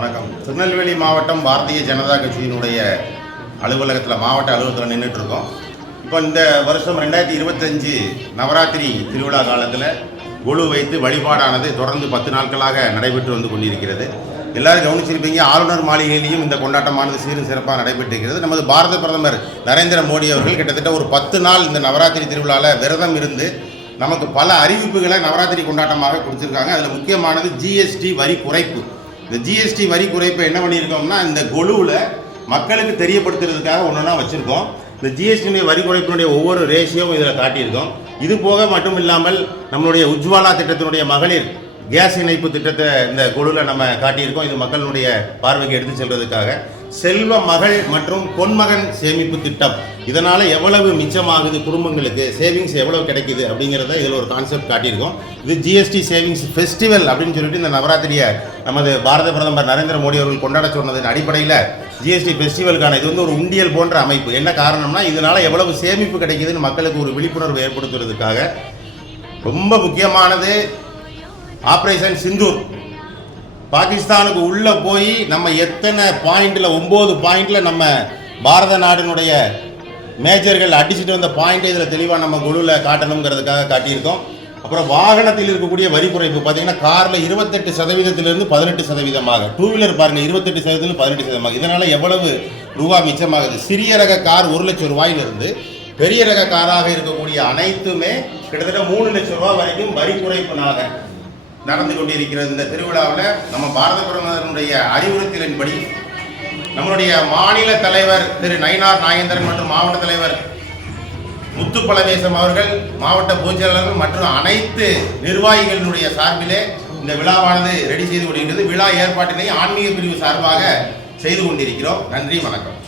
வணக்கம். திருநெல்வேலி மாவட்டம் பாரதிய ஜனதா கட்சியினுடைய அலுவலகத்தில் மாவட்ட அலுவலகத்தில் நின்றுட்டு இருக்கோம் இப்போ இந்த வருஷம் ரெண்டாயிரத்தி இருபத்தஞ்சு நவராத்திரி திருவிழா காலத்தில் குழு வைத்து வழிபாடானது தொடர்ந்து பத்து நாட்களாக நடைபெற்று வந்து கொண்டிருக்கிறது. எல்லாரும் கவனிச்சிருப்பீங்க ஆளுநர் மாளிகையிலையும் இந்த கொண்டாட்டமானது சீரும் சிறப்பாக நடைபெற்றிருக்கிறது நமது பாரத பிரதமர் நரேந்திர மோடி அவர்கள் கிட்டத்தட்ட ஒரு பத்து நாள் இந்த நவராத்திரி திருவிழாவில் விரதம் இருந்து நமக்கு பல அறிவிப்புகளை நவராத்திரி கொண்டாட்டமாக கொடுத்துருக்காங்க. அதில் முக்கியமானது ஜிஎஸ்டி வரி குறைப்பு. இந்த ஜிஎஸ்டி வரி குறைப்பை என்ன பண்ணியிருக்கோம்னா இந்த கொலுவில் மக்களுக்கு தெரியப்படுத்துறதுக்காக ஒன்றுனா வச்சுருக்கோம். இந்த ஜிஎஸ்டியுடைய வரி குறைப்பினுடைய ஒவ்வொரு ரேஷியோவும் இதில் காட்டியிருக்கோம். இது போக மட்டும் இல்லாமல் நம்மளுடைய உஜ்வாலா திட்டத்தினுடைய மகளிர் கேஸ் இணைப்பு திட்டத்தை இந்த குழுவில் நம்ம காட்டியிருக்கோம். இது மக்களுடைய பார்வைக்கு எடுத்து செல்வதற்காக செல்வ மகள் மற்றும் பொன்மகன் சேமிப்பு திட்டம். இதனால் எவ்வளவு மிச்சமாகுது குடும்பங்களுக்கு? சேவிங்ஸ் எவ்வளவு கிடைக்குது? அப்படிங்கிறத இதில் ஒரு கான்செப்ட் காட்டியிருக்கோம். இது ஜிஎஸ்டி சேவிங்ஸ் ஃபெஸ்டிவல் அப்படின்னு சொல்லிட்டு இந்த நவராத்திரியை நமது பாரத பிரதமர் நரேந்திர மோடி அவர்கள் கொண்டாட சொன்னதன் அடிப்படையில் ஜிஎஸ்டி ஃபெஸ்டிவலுக்கான இது வந்து ஒரு உண்டியல் போன்ற அமைப்பு. என்ன காரணம்னா இதனால் எவ்வளவு சேமிப்பு கிடைக்குதுன்னு மக்களுக்கு ஒரு விழிப்புணர்வு ஏற்படுத்துவதற்காக ரொம்ப முக்கியமானது ஆப்ரேஷன் சிந்தூர். பாகிஸ்தானுக்கு உள்ளே போய் நம்ம எத்தனை பாயிண்டில் ஒம்பது பாயிண்டில் நம்ம பாரத நாட்டினுடைய மேஜர்கள் அடிச்சுட்டு வந்த பாயிண்ட்டை இதில் தெளிவாக நம்ம குழுவில் காட்டணுங்கிறதுக்காக காட்டியிருக்கோம். அப்புறம் வாகனத்தில் இருக்கக்கூடிய வரி குறைப்பு பார்த்தீங்கன்னா காரில் இருபத்தெட்டு சதவீதத்திலிருந்து பதினெட்டு சதவீதமாக. டூ வீலர் பாருங்கள் இருபத்தெட்டு சதவீதத்தில் பதினெட்டு சதவீதமாக. இதனால் எவ்வளவு ரூபா மிச்சமாகுது? சிறிய ரக கார் ஒரு லட்சம் ரூபாயிலிருந்து பெரிய ரக காராக இருக்கக்கூடிய அனைத்துமே கிட்டத்தட்ட மூணு லட்சம் ரூபா வரைக்கும் வரி குறைப்புனாக நடந்து கொண்டிருக்கிறது இந்த திருவிழாவில் நம்ம பாரத பிரதமருடைய அறிவுறுத்தலின்படி நம்மளுடைய மாநில தலைவர் திரு நயினார் நாகேந்திரன் மற்றும் மாவட்ட தலைவர் முத்துப்பலவேசம் அவர்கள் மாவட்ட பூஜையாளர்கள் மற்றும் அனைத்து நிர்வாகிகளினுடைய சார்பிலே இந்த விழாவானது ரெடி செய்து கொண்டிருக்கிறது. விழா ஏற்பாட்டினை ஆன்மீக பிரிவு சார்பாக செய்து கொண்டிருக்கிறோம். நன்றி வணக்கம்.